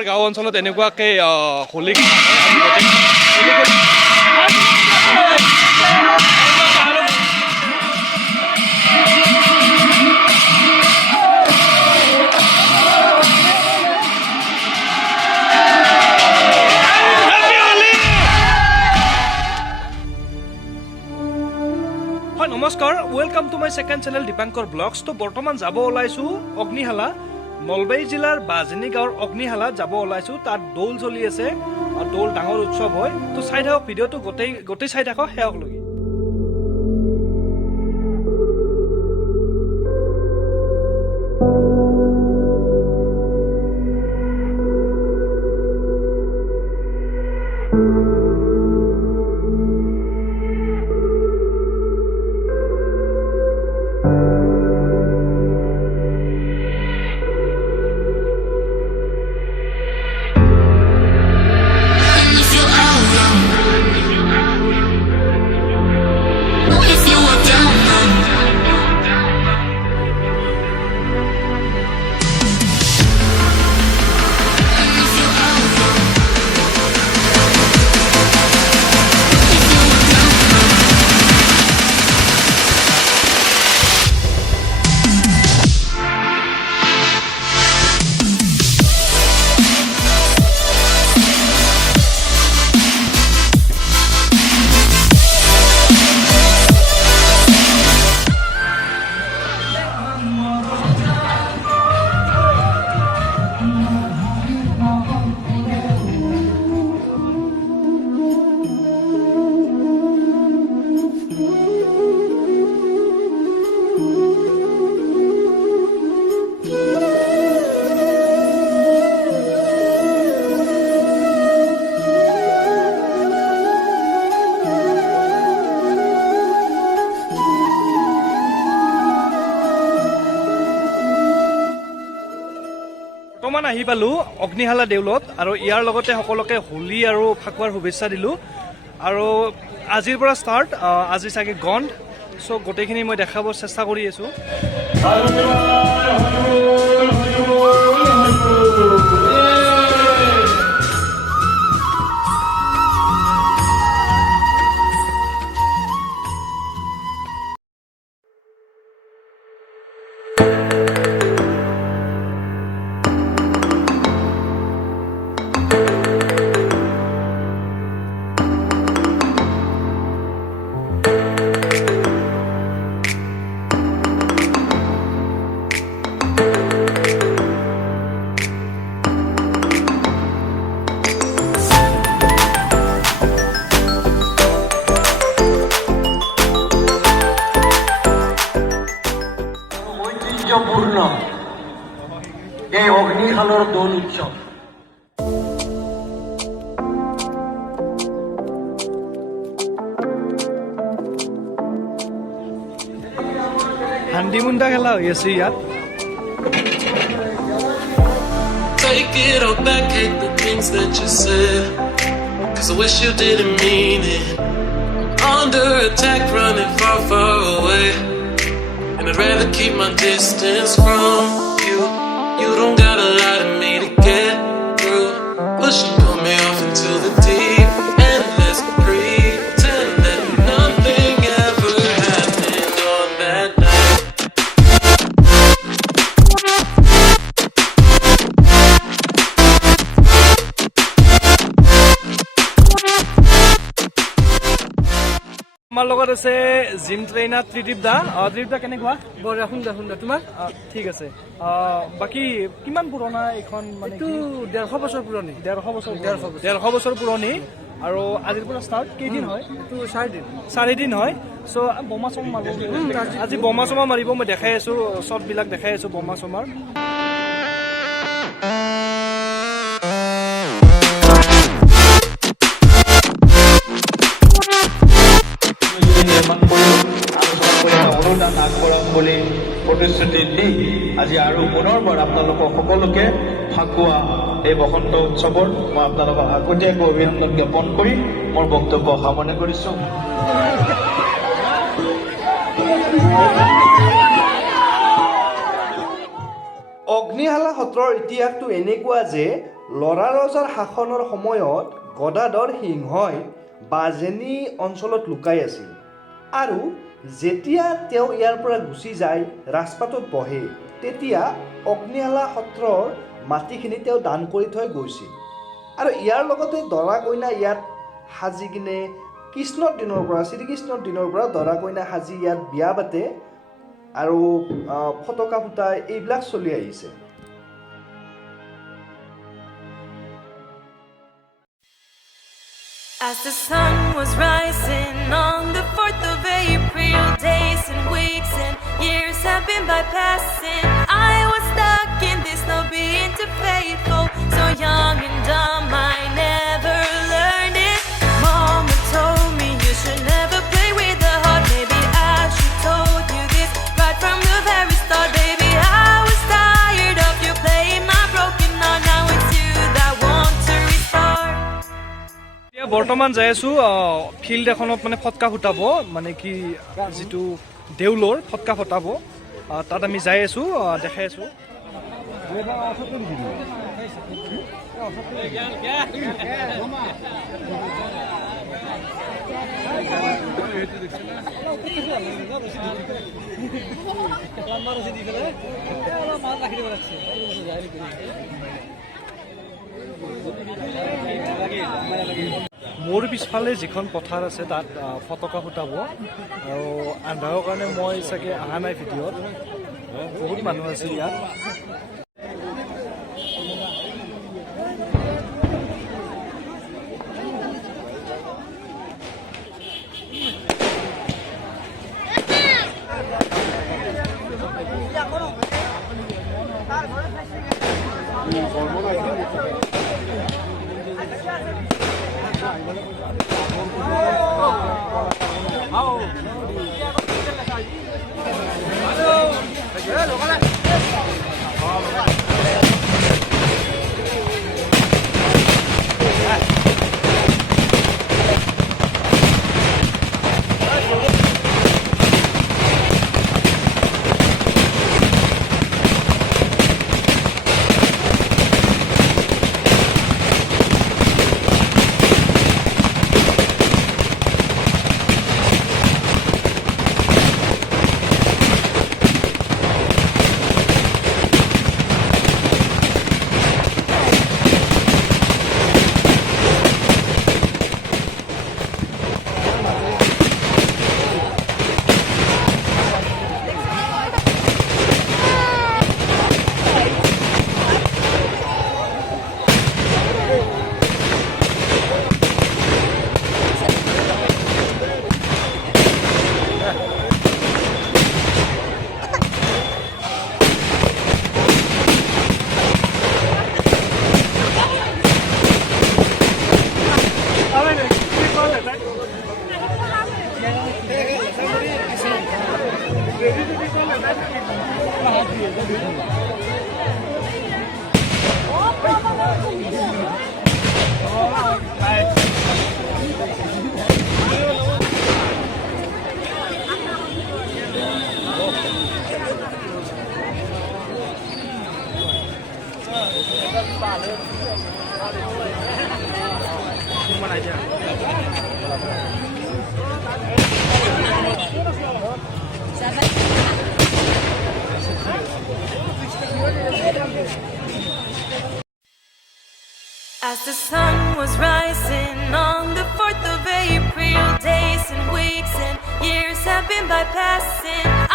আমাৰ গাঁও অঞ্চলত এনেকুৱাকে হোলী নমস্কাৰ welcome to my second channel Dipankar vlogs. তো বৰ্তমান যাব ওলাইছো অগ্নিশালা নলবাৰী জিলাৰ বাজনী গাঁৱৰ অগ্নিশালা যাব ওলাইছো। তাত দৌল চলি আছে, দৌল ডাঙৰ উৎসৱ হয়। তো চাই থাকক ভিডিঅ'টো গোটেই চাই থাকক শেষক লগি। বৰ্তমান আহি পালো অগ্নিশালা দেউলত আৰু ইয়াৰ লগতে সকলোকে হোলী আৰু ফাকুৱাৰ শুভেচ্ছা দিলোঁ। আৰু আজিৰ পৰা ষ্টাৰ্ট, আজি চাগে গন্ধ, চ' গোটেইখিনি মই দেখাব চেষ্টা কৰি আছোঁ। এই অগ্নিশালাৰ দৌল উৎসৱ হান্দি মুণ্ডা খেলা হৈ আছে ইয়াত। Take it all back, hate the things that you said, 'cause I wish you didn't mean it. I'm under attack, running far, far away, and I'd rather keep my distance from you. You don't gotta lie to me to get through. Push and pull me off into the deep and let's pretend that nothing ever happened on that night. আমাৰ লগত আছে gym trainer Tridip দা। ত্ৰিদীপ দা কেনেকুৱা? বঢ়িয়া, সুন্দৰ সুন্দৰ। তোমাৰ? ঠিক আছে। বাকী কিমান পুৰণা এইখন? মানে এইটো 150 বছৰ পুৰণি। 150 বছৰ পুৰণি। আৰু আজিৰ পৰা ষ্টাৰ্ট কেইদিন হয়? এইটো 4 দিন। 4 দিন হয়। চ' বোমা চমা মাৰিব, আজি বোমা চমা মাৰিব। মই দেখাই আছোঁ, শ্বটবিলাক দেখাই আছোঁ বোমা চমাৰ। অনুদান আগবঢ়াম বুলি প্ৰতিশ্ৰুতি দি আজি আৰু পুনৰবাৰ আপোনালোকক সকলোকে ফাকুৱা এই বসন্ত উৎসৱৰ মই আপোনালোকক আগতীয়াকৈ অভিনন্দন জ্ঞাপন কৰি মোৰ বক্তব্য সামৰণি কৰিছোঁ। অগ্নিশালা সত্ৰৰ ইতিহাসটো এনেকুৱা যে লৰা ৰজাৰ শাসনৰ সময়ত গদাধৰ সিংহই বাজেনী অঞ্চলত লুকাই আছিল আৰু যেতিয়া তেওঁ ইয়াৰ পৰা গুচি যায় ৰাজপাটত বহে তেতিয়া অগ্নিশালা সত্ৰৰ মাটিখিনি তেওঁ দান কৰি থৈ গৈছিল আৰু ইয়াৰ লগতে দৰা কইনা ইয়াত সাজি কিনে কৃষ্ণৰ দিনৰ পৰা শ্ৰীকৃষ্ণৰ দিনৰ পৰা দৰা কইনা সাজি ইয়াত বিয়া পাতে আৰু ফটকা ফুটাই এইবিলাক চলি আহিছে As the sun was rising on the 4th of April, days and weeks and years have been by passing. I was stuck in this, not being too faithful, so young and dumb, I never learned it. Mama told me you should never play with the heart. Maybe I should told you this right from the very start. Baby, I was tired of you playing my broken heart. Now it's you that want to restart. এতিয়া বৰ্তমান যাই আছো field এখনত মানে ফটকা ফুটাব মানে কি যিটো দেউলৰ ফটকা ফুটাব তাত আমি যাই আছো দেখাই আছো মোৰ পিছফালে যিখন পথাৰ আছে তাত ফটকা ফুটাব আৰু আন্ধাৰৰ কাৰণে মই চাগে অহা নাই ভিডিঅ'ত বহুত মানুহ আছে ইয়াত As the sun was rising on the 4th of April, days and weeks and years have been by passing.